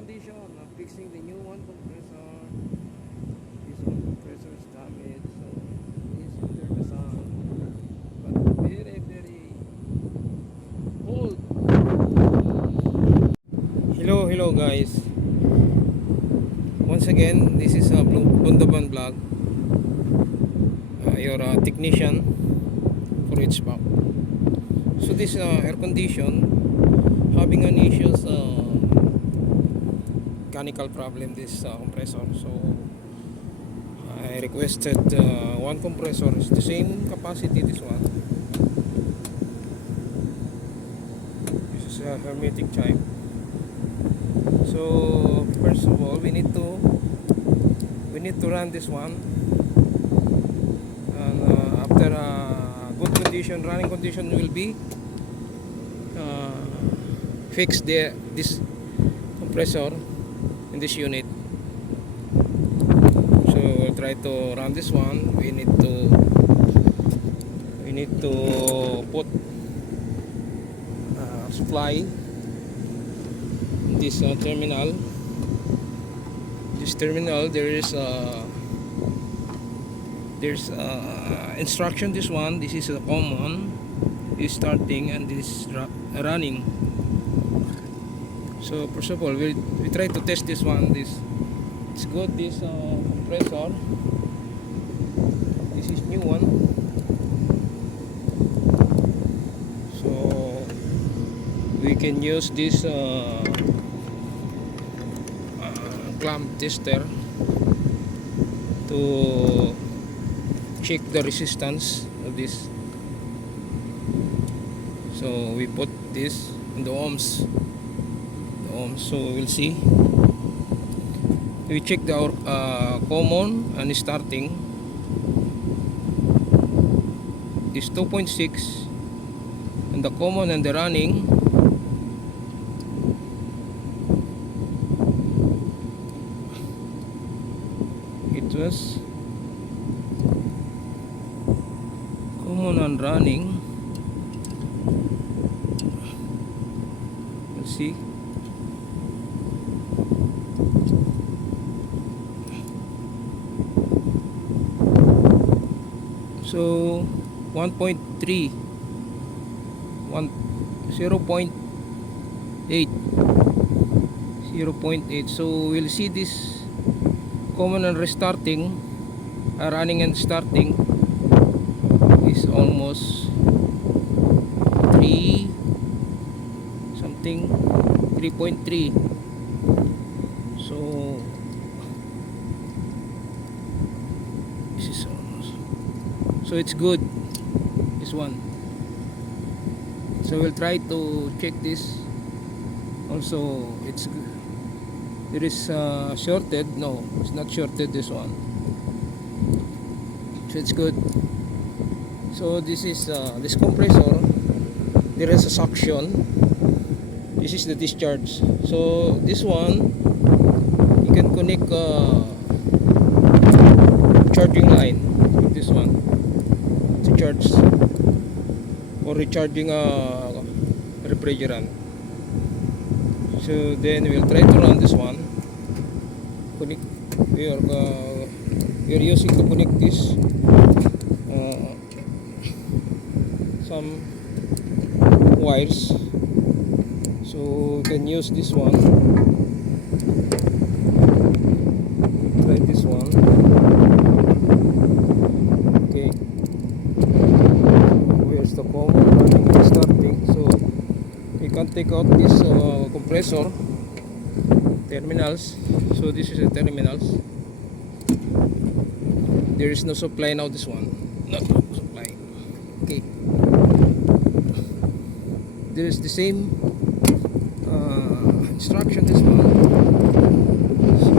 condition. I'm fixing the new one compressor. This one compressor is damaged, so it's under the sun. But very cold. Hello guys. Once again, this is a Bundaban vlog. Your technician for HVAC. So this air condition having an issues mechanical problem, this compressor. So I requested one compressor. It's the same capacity, this one. This is a hermetic type. So first of all, we need to run this one, and after good condition, running condition, will be fix this compressor in this unit. So we'll try to run this one. We need to put supply in this terminal. This terminal, there's instruction. This one, this is a common, is starting, and this is running. So first of all, we try to test this one. It's good, this compressor. This is new one. So we can use this clamp tester to check the resistance of this. So we put this in the ohms. So we'll see. We check the common and starting. This 2.6, and the common and the running. It was common and running. Let's see. So 1.3, 0.8. So we'll see this common and restarting, running and starting is almost 3 something, 3.3. So this is almost, so it's good, this one. So we'll try to check this also. It's good. There is shorted. No, it's not shorted, this one. So it's good. So this is this compressor. There is a suction. This is the discharge. So this one, you can connect charging line with this one to charge or recharging a refrigerant. So then we'll try to run this one. Connect. We are using to connect this some wires. So we can use this one. Try this one. Okay. Where's the common running and starting? So we can take out this compressor terminals. So this is the terminals. There is no supply now, this one. Not supply. Okay. There is the same instruction, this one. So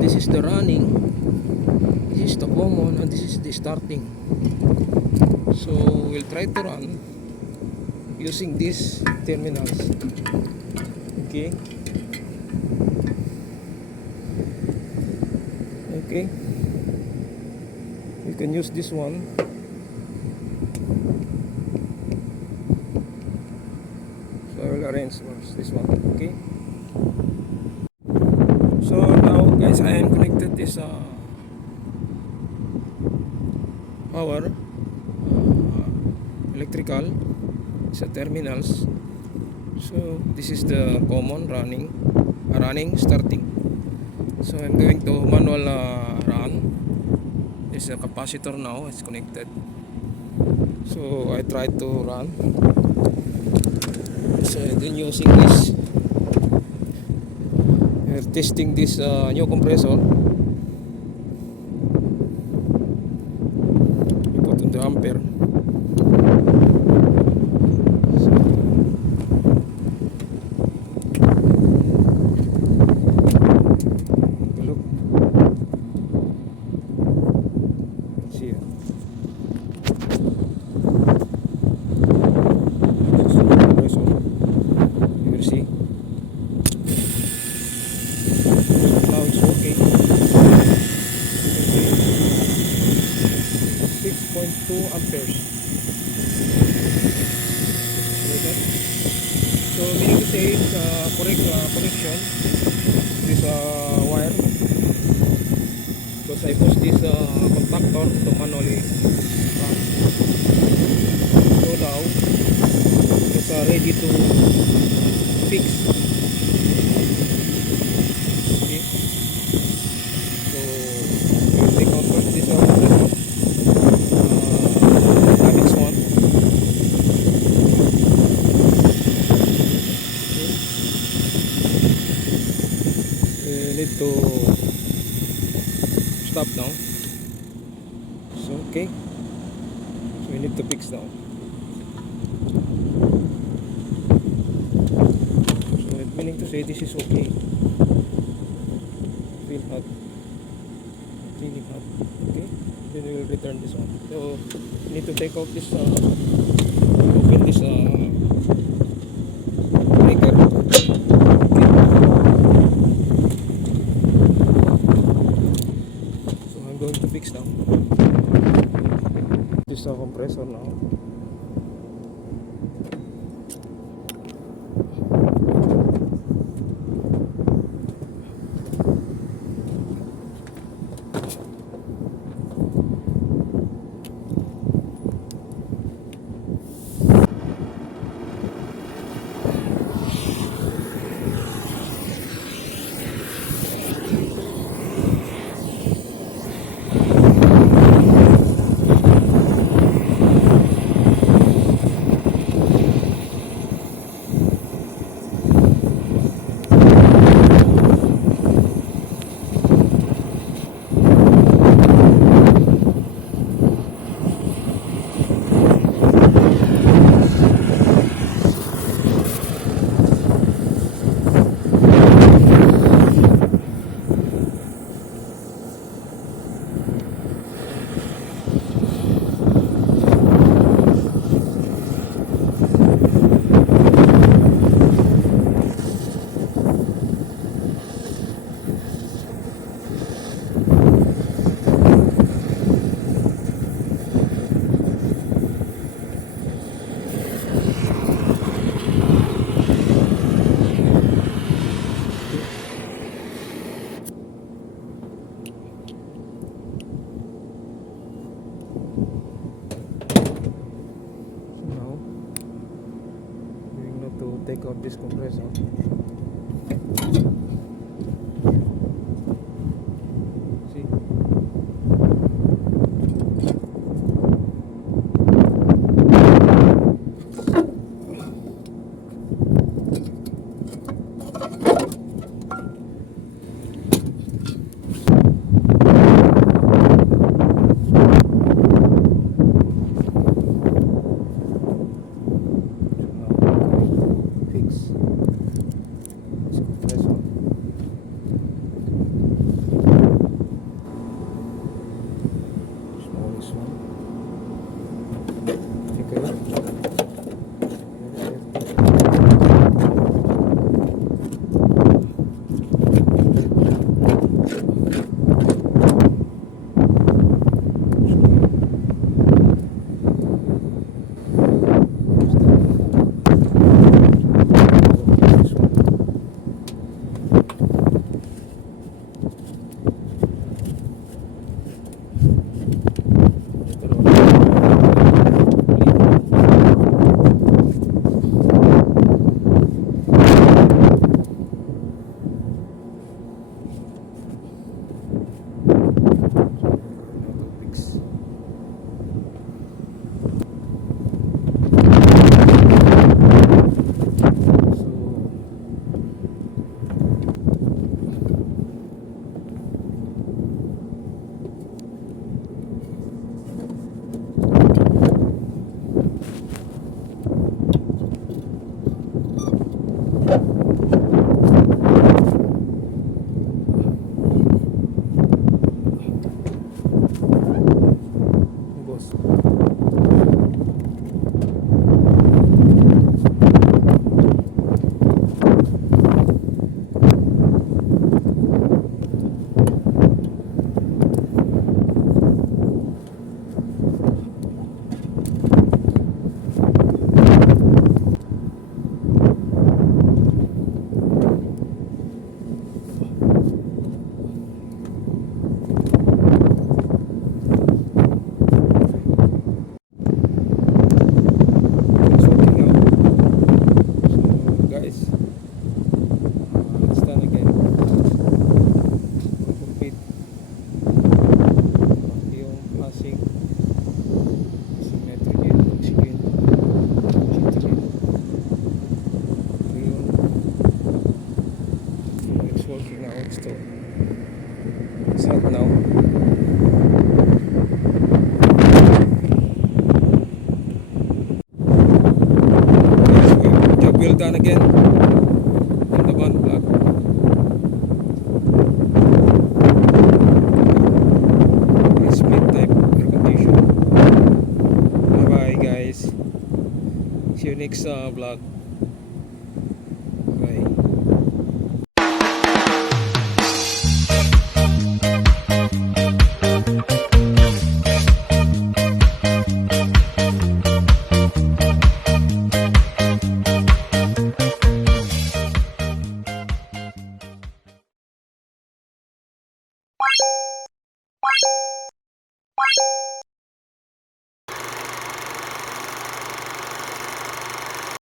this is the running, this is the common, and this is the starting. So we'll try to run using these terminals. Okay. Okay. We can use this one. So I will arrange first this one. Okay. Guys, I am connected this power electrical sa terminals. So this is the common running starting. So I'm going to manual run. There's a capacitor now, it's connected. So I try to run. So then using this, we're testing this new compressor. We put on the ampere. So, look. See it. That's the compressor. You will see. Now it's working. 6.2 amperes. Like that. So meaning to say it's correct connection. This wire. Because I push this contactor to manually run. So now it's ready to fix. Okay. So we'll take out first this compressor. Damage one. Okay. We need to stop now. So okay. So we need to fix now. So it's meaning to say this is okay. Feel hot. Really hot. Okay. Then we will return this one. So we need to take out this open this breaker. Okay. So I'm going to fix now. This compressor now. Take out this compressor. See? Fix. next vlog.